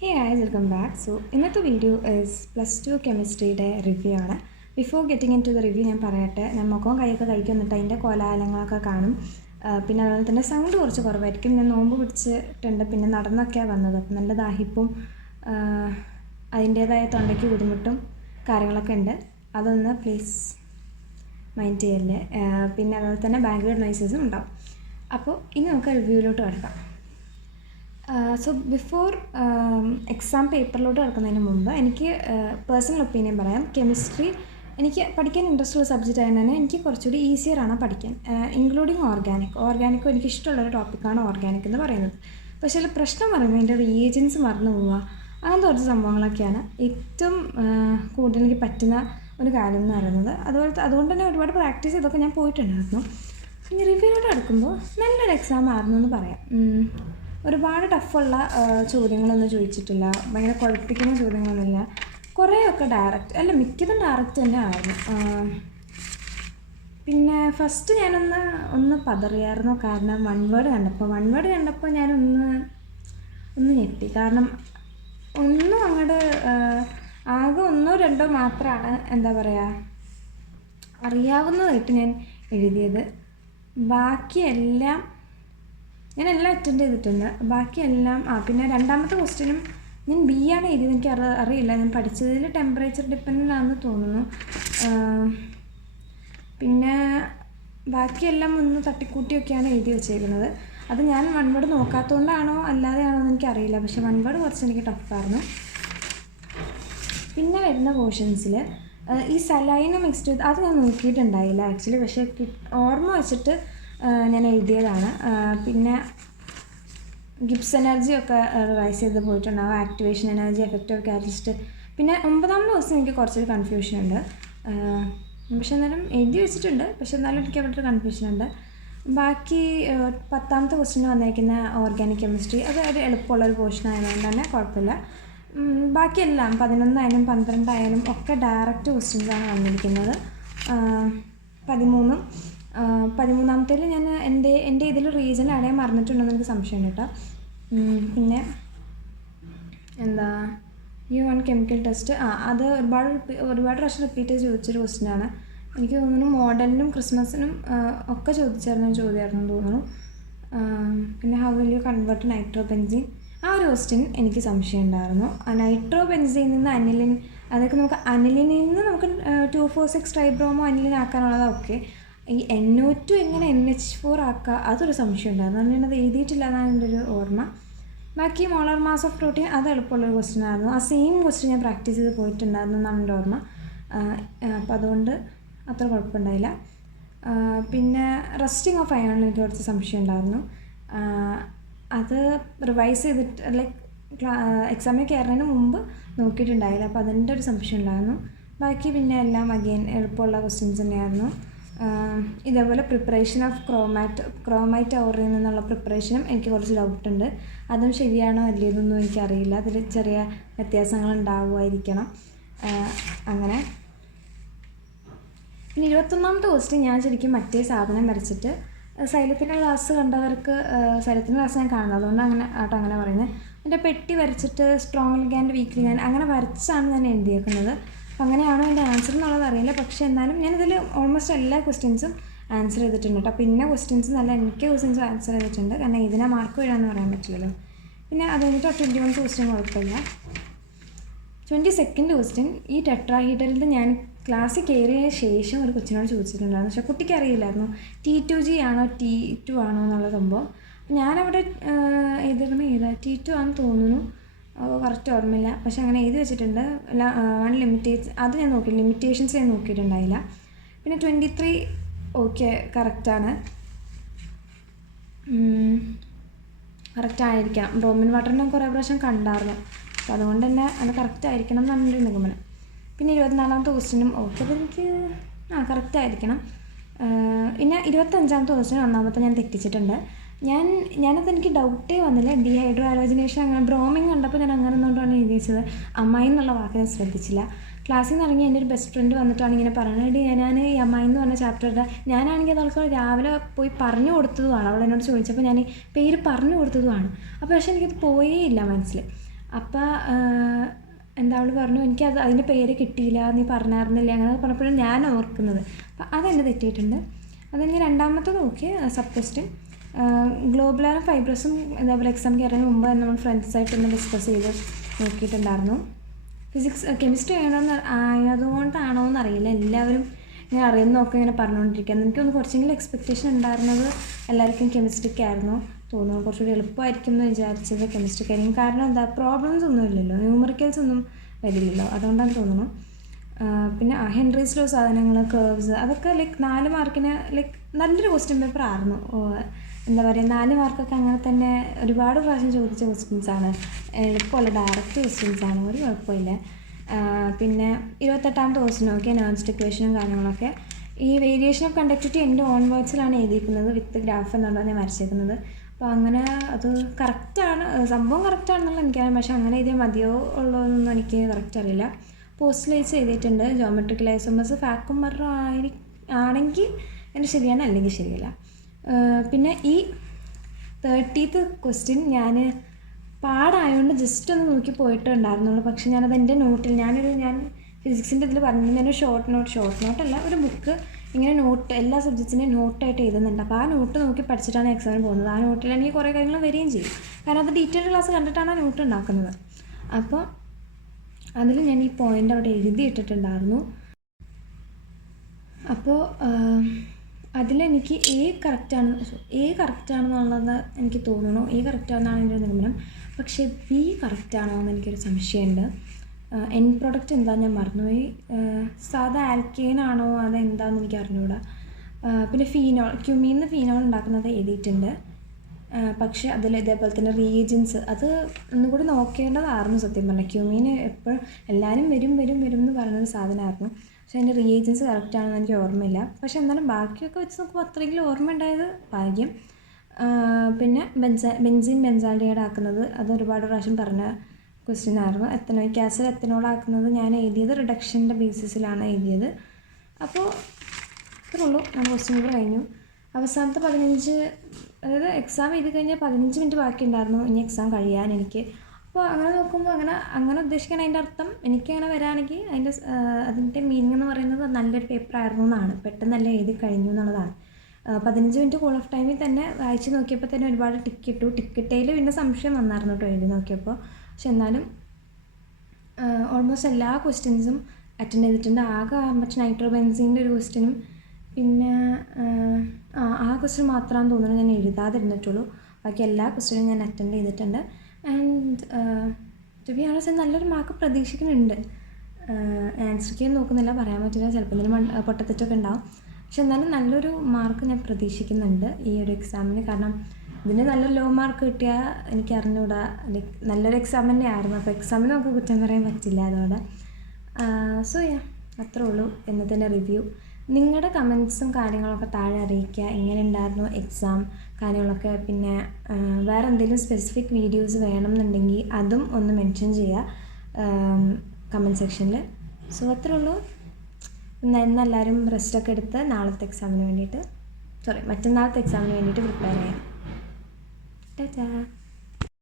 Hey guys, welcome back. So ഇന്നത്തെ video is +2 കെമിസ്ട്രിയുടെ review ആണ്. Before getting into the review ഞാൻ പറയട്ടെ, ഞാൻ മുഖവും കൈയൊക്കെ കഴിക്ക് വന്നിട്ട് അതിൻ്റെ കോലാഹലങ്ങളൊക്കെ കാണും. പിന്നെ അതുപോലെ തന്നെ സൗണ്ട് കുറച്ച് കുറവായിരിക്കും. ഞാൻ നോമ്പ് പിടിച്ചിട്ടുണ്ട്, പിന്നെ നടന്നൊക്കെയാണ് വന്നത്. അപ്പം നല്ല ദാഹിപ്പും അതിൻ്റേതായ തൊണ്ടയ്ക്ക് ബുദ്ധിമുട്ടും കാര്യങ്ങളൊക്കെ ഉണ്ട്. അതൊന്ന് പ്ലീസ് മൈൻഡ് ചെയ്യല്ലേ. പിന്നെ അതുപോലെ തന്നെ ബാക്ക്ഗ്രൗണ്ട് നോയ്സസും ഉണ്ടാവും. അപ്പോൾ ഇനി നമുക്ക് റിവ്യൂവിലോട്ട് കിടക്കാം. സോ ബിഫോർ എക്സാം പേപ്പറിലോട്ട് കിടക്കുന്നതിന് മുമ്പ് എനിക്ക് പേഴ്സണൽ ഒപ്പീനിയൻ പറയാം. കെമിസ്ട്രി എനിക്ക് പഠിക്കാൻ ഇൻട്രസ്റ്റ് ഉള്ള സബ്ജക്റ്റ് ആയതുകൊണ്ട് തന്നെ എനിക്ക് കുറച്ചുകൂടി ഈസിയറാണ് പഠിക്കാൻ, ഇൻക്ലൂഡിങ് ഓർഗാനിക്കും എനിക്ക് ഇഷ്ടമുള്ളൊരു ടോപ്പിക്കാണ് ഓർഗാനിക് എന്ന് പറയുന്നത്. പക്ഷേ അതിൽ പ്രശ്നം പറയുമ്പോൾ എൻ്റെ റിയേജൻസ് മറന്നു പോവുക, അങ്ങനത്തെ കുറച്ച് സംഭവങ്ങളൊക്കെയാണ് ഏറ്റവും കൂടുതൽ എനിക്ക് പറ്റുന്ന ഒരു കാര്യം എന്ന് പറയുന്നത്. അതുകൊണ്ട് തന്നെ ഒരുപാട് പ്രാക്ടീസ് ചെയ്തൊക്കെ ഞാൻ പോയിട്ടുണ്ടായിരുന്നു. ഇനി റിവ്യൂലോട്ട് കിടക്കുമ്പോൾ നല്ലൊരു എക്സാം ആയിരുന്നു എന്ന് പറയാം. ഒരുപാട് ടഫുള്ള ചോദ്യങ്ങളൊന്നും ചോദിച്ചിട്ടില്ല, ഭയങ്കര കുഴപ്പിക്കുന്ന ചോദ്യങ്ങളൊന്നുമില്ല. കുറേയൊക്കെ മിക്കതും ഡയറക്റ്റ് തന്നെ ആയിരുന്നു. പിന്നെ ഫസ്റ്റ് ഞാനൊന്ന് പതറിയായിരുന്നു, കാരണം വൺ വേർഡ് കണ്ടപ്പോൾ ഞാനൊന്ന് ഞെട്ടി. കാരണം ഒന്നും അങ്ങോട്ട് ആകെ ഒന്നോ രണ്ടോ മാത്രമാണ് എന്താ പറയുക അറിയാവുന്നതായിട്ട് ഞാൻ എഴുതിയത്. ബാക്കിയെല്ലാം ഞാനെല്ലാം അറ്റൻഡ് ചെയ്തിട്ടുണ്ട്. ബാക്കിയെല്ലാം പിന്നെ രണ്ടാമത്തെ ക്വസ്റ്റ്യനും ഞാൻ ബി ആണ് എഴുതിയത്. എനിക്ക് അറിയില്ല, ഞാൻ പഠിച്ചതിൽ ടെമ്പറേച്ചർ ഡിപ്പെൻഡൻ്റ് ആണെന്ന് തോന്നുന്നു. പിന്നെ ബാക്കിയെല്ലാം ഒന്ന് തട്ടിക്കൂട്ടിയൊക്കെയാണ് എഴുതി വെച്ചേക്കുന്നത്. അത് ഞാൻ വൺ വേർഡ് നോക്കാത്തതുകൊണ്ടാണോ അല്ലാതെയാണോ എന്ന് എനിക്കറിയില്ല. പക്ഷേ വൺ വേർഡ് കുറച്ച് എനിക്ക് ടഫായിരുന്നു. പിന്നെ വരുന്ന പോർഷൻസിൽ ഈ സലൈനും മിക്സ്ഡ് അത് ഞാൻ നോക്കിയിട്ടുണ്ടായില്ല ആക്ച്വലി, പക്ഷേ ഓർമ്മ വെച്ചിട്ട് ഞാൻ എഴുതിയതാണ്. പിന്നെ ഗിബ്സ് എനർജിയൊക്കെ റിവൈസ് ചെയ്ത് പോയിട്ടുണ്ടാവും, activation energy, effect of catalyst. പിന്നെ 9ാമത്തെ ദിവസം എനിക്ക് കുറച്ചൊരു കൺഫ്യൂഷൻ ഉണ്ട്, പക്ഷെ എന്നാലും എഴുതി വെച്ചിട്ടുണ്ട്. പക്ഷെ എന്നാലും എനിക്ക് അവിടെ ഒരു കൺഫ്യൂഷൻ ഉണ്ട്. ബാക്കി 10ാമത്തെ ക്വസ്റ്റ്യന് വന്നിരിക്കുന്ന ഓർഗാനിക് കെമിസ്ട്രി അത് ഒരു എളുപ്പമുള്ളൊരു പോർഷൻ ആയതുകൊണ്ട് തന്നെ കുഴപ്പമില്ല. ബാക്കിയെല്ലാം 11 ആയാലും 12 ആയാലും ഒക്കെ ഡയറക്റ്റ് ക്വസ്റ്റ്യൻസാണ് വന്നിരിക്കുന്നത്. 13ാമത്തേൽ ഞാൻ എൻ്റെ ഇതിൽ റീസൺ ആഡ് മറന്നിട്ടുണ്ടെന്ന് എനിക്ക് സംശയമുണ്ട് കേട്ടോ. പിന്നെ U1 കെമിക്കൽ ടെസ്റ്റ് അത് ഒരുപാട് പ്രാവശ്യം റിപ്പീറ്റ് ചെയ്ത് ചോദിച്ചൊരു ക്വസ്റ്റ്യനാണ്. എനിക്ക് തോന്നുന്നു മോഡലിനും ക്രിസ്മസിനും ഒക്കെ ചോദിച്ചായിരുന്നു ചോദ്യമായിരുന്നു തോന്നുന്നു. പിന്നെ how will you convert nitro benzene, ആ ഒരു ക്വസ്റ്റ്യൻ എനിക്ക് സംശയം ഉണ്ടായിരുന്നു. നൈട്രോ ബെൻസീനിൽ നിന്ന് അനിലിൻ, അതൊക്കെ നമുക്ക് അനിലിനിൽ നിന്ന് നമുക്ക് 2,4,6 ട്രൈബ്രോമോ അനിലിൻ ആക്കാനുള്ളതാണ്. ഓക്കെ, ഈ NO2 എങ്ങനെ NH4 ആക്കുക, അതൊരു സംശയം ഉണ്ടായിരുന്നു. അതുകൊണ്ട് ഞാനത് എഴുതിയിട്ടില്ല എന്നാണ് എൻ്റെ ഒരു ഓർമ്മ. ബാക്കി മോളർ മാസ് ഓഫ് പ്രോട്ടീൻ അത് എളുപ്പമുള്ളൊരു ക്വസ്റ്റ്യൻ ആയിരുന്നു. ആ സെയിം ക്വസ്റ്റ്യൻ ഞാൻ പ്രാക്ടീസ് ചെയ്ത് പോയിട്ടുണ്ടായിരുന്നു എന്നാണ് എൻ്റെ ഓർമ്മ. അപ്പം അതുകൊണ്ട് അത്ര കുഴപ്പമുണ്ടായില്ല. പിന്നെ റസ്റ്റിംഗ് ഓഫ് അയൺ എനിക്ക് കുറച്ച് സംശയം ഉണ്ടായിരുന്നു. അത് റിവൈസ് ചെയ്തിട്ട് എക്സാമിന് കയറുന്നതിന് മുമ്പ് നോക്കിയിട്ടുണ്ടായില്ല, അപ്പോൾ അതിൻ്റെ ഒരു സംശയം ഉണ്ടായിരുന്നു. ബാക്കി പിന്നെ എല്ലാം അഗെയിൻ എളുപ്പമുള്ള ക്വസ്റ്റ്യൻസ് തന്നെയായിരുന്നു. ഇതേപോലെ പ്രിപ്പറേഷൻ ഓഫ് ക്രോമൈറ്റ് ഓറിൽ നിന്നുള്ള പ്രിപ്പറേഷനും എനിക്ക് കുറച്ച് ഡൗട്ടുണ്ട്. അതും ശരിയാണോ അല്ലേതൊന്നും എനിക്കറിയില്ല, അതിൽ ചെറിയ വ്യത്യാസങ്ങൾ ഉണ്ടാവുമായിരിക്കണം. അങ്ങനെ പിന്നെ 21ാമത്തെ ക്വസ്റ്റ്യൻ ഞാൻ ശരിക്കും മറ്റേ സാധനം വരച്ചിട്ട് സൈലത്തിൻ്റെ ക്ലാസ് കണ്ടവർക്ക് സൈലത്തിൻ്റെ ക്ലാസ് ഞാൻ കാണുന്നത്, അതുകൊണ്ട് അങ്ങനെ പറയുന്നത്. എൻ്റെ പെട്ടി വരച്ചിട്ട് സ്ട്രോങ് ലിഗാൻഡ് വീക്ക് ലിഗാൻഡ് അങ്ങനെ വരച്ചാണ് ഞാൻ എഴുതിയേക്കുന്നത്. അപ്പം അങ്ങനെയാണോ എൻ്റെ ആൻസർ എന്നുള്ളത് അറിയില്ല. പക്ഷേ എന്നാലും ഞാനിതിൽ ഓൾമോസ്റ്റ് എല്ലാ ക്വസ്റ്റ്യൻസും ആൻസർ ചെയ്തിട്ടുണ്ട് കേട്ടോ. പിന്നെ ക്വസ്റ്റ്യൻസ് നല്ല എനിക്ക് ക്വസ്റ്റ്യൻസ് ആൻസർ ചെയ്തിട്ടുണ്ട്, കാരണം ഇതിനെ മാർക്ക് വീഴാമെന്ന് പറയാൻ പറ്റില്ലല്ലോ. പിന്നെ അത് കഴിഞ്ഞിട്ട് 21ാമത്തെ ക്വസ്റ്റ്യൻ കുഴപ്പമില്ല. 22nd ക്വസ്റ്റ്യൻ ഈ ടെട്രാഹീഡ്രലിൽ ഞാൻ ക്ലാസ്സിൽ കയറിയ ശേഷം ഒരു കൊച്ചിനോട് ചോദിച്ചിട്ടുണ്ടായിരുന്നു, പക്ഷേ കുട്ടിക്ക് അറിയില്ലായിരുന്നു T2G ആണോ T2 ആണോ എന്നുള്ള സംഭവം. ഞാനവിടെ T2 ആണെന്ന് തോന്നുന്നു, കറക്റ്റ് ഓർമ്മയില്ല, പക്ഷെ അങ്ങനെ എഴുതി വെച്ചിട്ടുണ്ട്. അത് ഞാൻ ലിമിറ്റേഷൻസ് ഞാൻ നോക്കിയിട്ടുണ്ടായില്ല. പിന്നെ 23 ഓക്കെ കറക്റ്റാണ്, കറക്റ്റായിരിക്കണം. ബ്രോമിൻ വാട്ടറിനെ കുറേ പ്രാവശ്യം കണ്ടായിരുന്നു, അപ്പോൾ അതുകൊണ്ട് തന്നെ അത് കറക്റ്റായിരിക്കണം എന്നാണ് എൻ്റെ നിഗമനം. പിന്നെ 24ാമത്തെ ക്വസ്റ്റ്യനും ഓക്കെ, അതെനിക്ക് കറക്റ്റായിരിക്കണം. പിന്നെ 25ാമത്തെ ക്വസ്റ്റ്യൻ ഒന്നാമത്തെ ഞാൻ തെറ്റിച്ചിട്ടുണ്ട്. ഞാനതെനിക്ക് ഡൗട്ടേ വന്നില്ല. ഡീഹൈഡ്രോ അലോജിനേഷൻ അങ്ങനെ ബ്രോമിങ് കണ്ടപ്പോൾ ഞാൻ അങ്ങനെ ഒന്നുകൊണ്ടാണ് എഴുതി വെച്ചത്. അമ്മായി എന്നുള്ള വാക്ക് ഞാൻ ശ്രദ്ധിച്ചില്ല. ക്ലാസ്സിൽ നിന്ന് ഇറങ്ങി എൻ്റെ ഒരു ബെസ്റ്റ് ഫ്രണ്ട് വന്നിട്ടാണ് ഇങ്ങനെ പറയുന്നത്, ഞാൻ ഈ അമ്മായി എന്ന് പറഞ്ഞ ചാപ്റ്ററുടെ ഞാനാണെങ്കിൽ അത് അവൾക്ക് രാവിലെ പോയി പറഞ്ഞു കൊടുത്തതുമാണ്. അവൾ എന്നോട് ചോദിച്ചപ്പോൾ ഞാൻ ഈ പേര് പറഞ്ഞു കൊടുത്തതുമാണ്. അപ്പോൾ പക്ഷേ എനിക്കത് പോയേ ഇല്ല മനസ്സിൽ. അപ്പം എന്താ അവൾ പറഞ്ഞു എനിക്കത് അതിൻ്റെ പേര് കിട്ടിയില്ല, നീ പറഞ്ഞായിരുന്നില്ല, അങ്ങനെ പറഞ്ഞപ്പോഴും ഞാൻ ഓർക്കുന്നത്. അപ്പം അതെന്നെ തെറ്റിയിട്ടുണ്ട്. അത് കഴിഞ്ഞ് രണ്ടാമത്തെ നോക്കി സബ് ക്വസ്റ്റ്യൻ ഗ്ലോബുലാറും ഫൈബ്രസും ഇതേപോലെ എക്സാം കയറുന്നതിന് മുമ്പ് തന്നെ നമ്മൾ ഫ്രണ്ട്സായിട്ടൊന്ന് ഡിസ്കസ് ചെയ്ത് നോക്കിയിട്ടുണ്ടായിരുന്നു. കെമിസ്ട്രി ആയതുകൊണ്ട് ആയതുകൊണ്ടാണോ എന്നറിയില്ല, എല്ലാവരും ഇങ്ങനെ അറിയുന്നതൊക്കെ ഇങ്ങനെ പറഞ്ഞുകൊണ്ടിരിക്കുകയാണ്. എനിക്കൊന്ന് കുറച്ചെങ്കിലും എക്സ്പെക്റ്റേഷൻ ഉണ്ടായിരുന്നത് എല്ലാവർക്കും കെമിസ്ട്രിക്കായിരുന്നു തോന്നുന്നു. കുറച്ചുകൂടി എളുപ്പമായിരിക്കും എന്ന് വിചാരിച്ചത് കെമിസ്ട്രിക്കായിരിക്കും. കാരണം എന്താ, പ്രോബ്ലംസ് ഒന്നും ഇല്ലല്ലോ, ന്യൂമറിക്കൽസ് ഒന്നും വരില്ലല്ലോ, അതുകൊണ്ടാണ് തോന്നുന്നു. പിന്നെ ഹെൻറീസ് ലോ സാധനങ്ങൾ, കേർവ്സ്, അതൊക്കെ ലൈക്ക് 4 മാർക്കിന് ലൈക്ക് നല്ലൊരു ക്വസ്റ്റ്യൻ പേപ്പർ ആയിരുന്നു. എന്താ പറയുക, 4 മാർക്കൊക്കെ അങ്ങനെ തന്നെ ഒരുപാട് പ്രാവശ്യം ചോദിച്ച ക്വസ്റ്റ്യൻസാണ്, എളുപ്പമുള്ള ഡയറക്റ്റ് ക്വസ്റ്റ്യൻസാണ്, ഒരു കുഴപ്പമില്ല. പിന്നെ 28ാമത്തെ ക്വസ്റ്റ്യൻ നോക്കിയാൽ നോൺസ്റ്റ് ഇക്വേഷനും കാര്യങ്ങളൊക്കെ. ഈ വേരിയേഷൻ ഓഫ് കണ്ടക്ടിവിറ്റി എൻ്റെ ഓൺ വേർഡ്സിലാണ് എഴുതിയിരിക്കുന്നത്, വിത്ത് ഗ്രാഫ് എന്നുള്ളതാണ് ഞാൻ വരച്ചേക്കുന്നത്. അപ്പോൾ അങ്ങനെ അത് കറക്റ്റാണ്, സംഭവം കറക്റ്റാണെന്നുള്ള എനിക്കറിയാം, പക്ഷേ അങ്ങനെ എഴുതിയാൽ മതിയോ ഉള്ളതൊന്നും എനിക്ക് കറക്റ്റ് അറിയില്ല. പോസ്റ്റ്ലേറ്റ്സ് എഴുതിയിട്ടുണ്ട്, ജോമെട്രിക്കൽ ഐസോമേഴ്സ് ഫാക്റ്റും മറും ആണെങ്കിൽ എൻ്റെ ശരിയാണ്, അല്ലെങ്കിൽ ശരിയല്ല. പിന്നെ ഈ 30th ക്വസ്റ്റ്യൻ ഞാൻ പാടായതുകൊണ്ട് ജസ്റ്റ് ഒന്ന് നോക്കി പോയിട്ടുണ്ടായിരുന്നുള്ളൂ. പക്ഷേ ഞാനത് എൻ്റെ നോട്ടിൽ ഞാൻ ഫിസിക്സിൻ്റെ ഇതിൽ പറഞ്ഞു, ഞാനൊരു ഷോർട്ട് നോട്ടല്ല, ഒരു ബുക്ക് ഇങ്ങനെ നോട്ട് എല്ലാ സബ്ജക്ട്സിൻ്റെയും നോട്ടായിട്ട് എഴുതുന്നുണ്ട്. അപ്പോൾ ആ നോട്ട് നോക്കി പഠിച്ചിട്ടാണ് എക്സാമിന് പോകുന്നത്. ആ നോട്ടിൽ എനിക്ക് കുറേ കാര്യങ്ങൾ വരികയും ചെയ്യും, കാരണം അത് ഡീറ്റെയിൽഡ് ക്ലാസ് കണ്ടിട്ടാണ് ആ നോട്ട് ഉണ്ടാക്കുന്നത്. അപ്പോൾ അതിൽ ഞാൻ ഈ പോയിൻ്റ് അവിടെ എഴുതിയിട്ടിട്ടുണ്ടായിരുന്നു. അപ്പോൾ അതിലെനിക്ക് എ കറക്റ്റാണെന്നുള്ളത് എനിക്ക് തോന്നുന്നു, എ കറക്റ്റാണെന്നാണ് എൻ്റെ നിഗമനം. പക്ഷേ ബി കറക്റ്റാണോ എന്ന് എനിക്കൊരു സംശയമുണ്ട്. എൻ പ്രൊഡക്റ്റ് എന്താ ഞാൻ മറന്നുപോയി, സാധാ ആൽക്കെയിനാണോ അതെന്താണെന്ന് എനിക്ക് അറിഞ്ഞുകൂടാ. പിന്നെ ക്യുമീന്ന് ഫീനോൾ ഉണ്ടാക്കുന്നത് എഴുതിയിട്ടുണ്ട്. പക്ഷേ അതിൽ ഇതേപോലെ തന്നെ റിയേജൻസ് അത് ഒന്നുകൂടി നോക്കേണ്ടതായിരുന്നു സത്യം പറഞ്ഞാൽ. ക്യുമീന് എപ്പോഴും എല്ലാവരും വരും എന്ന് പറയുന്നൊരു സാധനമായിരുന്നു, പക്ഷേ അതിൻ്റെ റിയേജൻസ് കറക്റ്റാണെന്ന് എനിക്ക് ഓർമ്മയില്ല. പക്ഷേ എന്നാലും ബാക്കിയൊക്കെ വെച്ച് നോക്കുമ്പോൾ അത്രയെങ്കിലും ഓർമ്മ ഉണ്ടായത് ഭാഗ്യം. പിന്നെ ബെൻസാൽഡിഹൈഡ് ആക്കുന്നത് അത് ഒരുപാട് പ്രാവശ്യം പറഞ്ഞ ക്വസ്റ്റ്യൻ ആയിരുന്നു. എത്തനോയിക് ആസിഡ് എത്തനോളാക്കുന്നത് ഞാൻ എഴുതിയത് റിഡക്ഷൻ്റെ ബേസിസിലാണ് എഴുതിയത്. അപ്പോൾ ഇത്രേ ഉള്ളൂ, ഞാൻ ക്വസ്റ്റ്യൻ പേപ്പർ കഴിഞ്ഞു. അവസാനത്തെ 15, അതായത് എക്സാം എഴുതി കഴിഞ്ഞാൽ 15 മിനിറ്റ് ബാക്കിയുണ്ടായിരുന്നു ഇനി എക്സാം കഴിയാൻ എനിക്ക്. അപ്പോൾ അങ്ങനെ നോക്കുമ്പോൾ അങ്ങനെ ഉദ്ദേശിക്കാൻ അതിൻ്റെ അർത്ഥം എനിക്കങ്ങനെ വരാണെങ്കിൽ അതിൻ്റെ മീനിങ് എന്ന് പറയുന്നത് നല്ലൊരു പേപ്പറായിരുന്നു എന്നാണ്, പെട്ടെന്നല്ല എഴുതി കഴിഞ്ഞു എന്നുള്ളതാണ്. 15 മിനിറ്റ് കൂൾ ഓഫ് ടൈമിൽ തന്നെ വായിച്ച് നോക്കിയപ്പോൾ തന്നെ ഒരുപാട് ടിക്കറ്റയിൽ പിന്നെ സംശയം വന്നായിരുന്നു കേട്ടോ എഴുതി നോക്കിയപ്പോൾ. പക്ഷെ എന്നാലും ഓൾമോസ്റ്റ് എല്ലാ ക്വസ്റ്റ്യൻസും അറ്റൻഡ് ചെയ്തിട്ടുണ്ട്. ആകെ മറ്റേ നൈട്രോബെൻസീൻ്റെ ഒരു ക്വസ്റ്റ്യനും പിന്നെ ആ ക്വസ്റ്റ്യൻ മാത്രമാണെന്ന് തോന്നുന്നു ഞാൻ എഴുതാതിരുന്നിട്ടുള്ളൂ. ബാക്കി എല്ലാ ക്വസ്റ്റ്യനും ഞാൻ അറ്റൻഡ് ചെയ്തിട്ടുണ്ട്. ആൻഡ് ടു ബി ഓണസ്റ്റ് നല്ലൊരു മാർക്ക് പ്രതീക്ഷിക്കുന്നുണ്ട്. ആൻസർ നോക്കുന്നില്ല, പറയാൻ പറ്റില്ല, ചിലപ്പോൾ എന്തെങ്കിലും പൊട്ടത്തെറ്റൊക്കെ ഉണ്ടാവും. പക്ഷെ എന്നാലും നല്ലൊരു മാർക്ക് ഞാൻ പ്രതീക്ഷിക്കുന്നുണ്ട് ഈ ഒരു എക്സാമിന്. കാരണം ഇതിന് നല്ല ലോ മാർക്ക് കിട്ടിയാൽ എനിക്ക് അറിഞ്ഞുകൂടാ, ലൈക്ക് നല്ലൊരു എക്സാം തന്നെയായിരുന്നു. അപ്പോൾ എക്സാമിന് നമുക്ക് കുറ്റം പറയാൻ പറ്റില്ല അതോടെ. സോ അത്രേ ഉള്ളൂ ഇന്നത്തെ റിവ്യൂ. നിങ്ങളുടെ കമൻസും കാര്യങ്ങളൊക്കെ താഴെ അറിയിക്കുക, എങ്ങനെ ഉണ്ടായിരുന്നു എക്സാം കാര്യങ്ങളൊക്കെ. പിന്നെ വേറെ എന്തെങ്കിലും സ്പെസിഫിക് വീഡിയോസ് വേണമെന്നുണ്ടെങ്കിൽ അതും ഒന്ന് മെൻഷൻ ചെയ്യുക കമൻറ്റ് സെക്ഷനിൽ. സോ അത്രേ ഉള്ളൂ. ഇന്നെല്ലാവരും റെസ്റ്റൊക്കെ എടുത്ത് നാളത്തെ എക്സാമിന് വേണ്ടിയിട്ട് മറ്റന്നാളത്തെ എക്സാമിന് വേണ്ടിയിട്ട് പ്രിപ്പയർ ചെയ്യാം. ടാറ്റാ.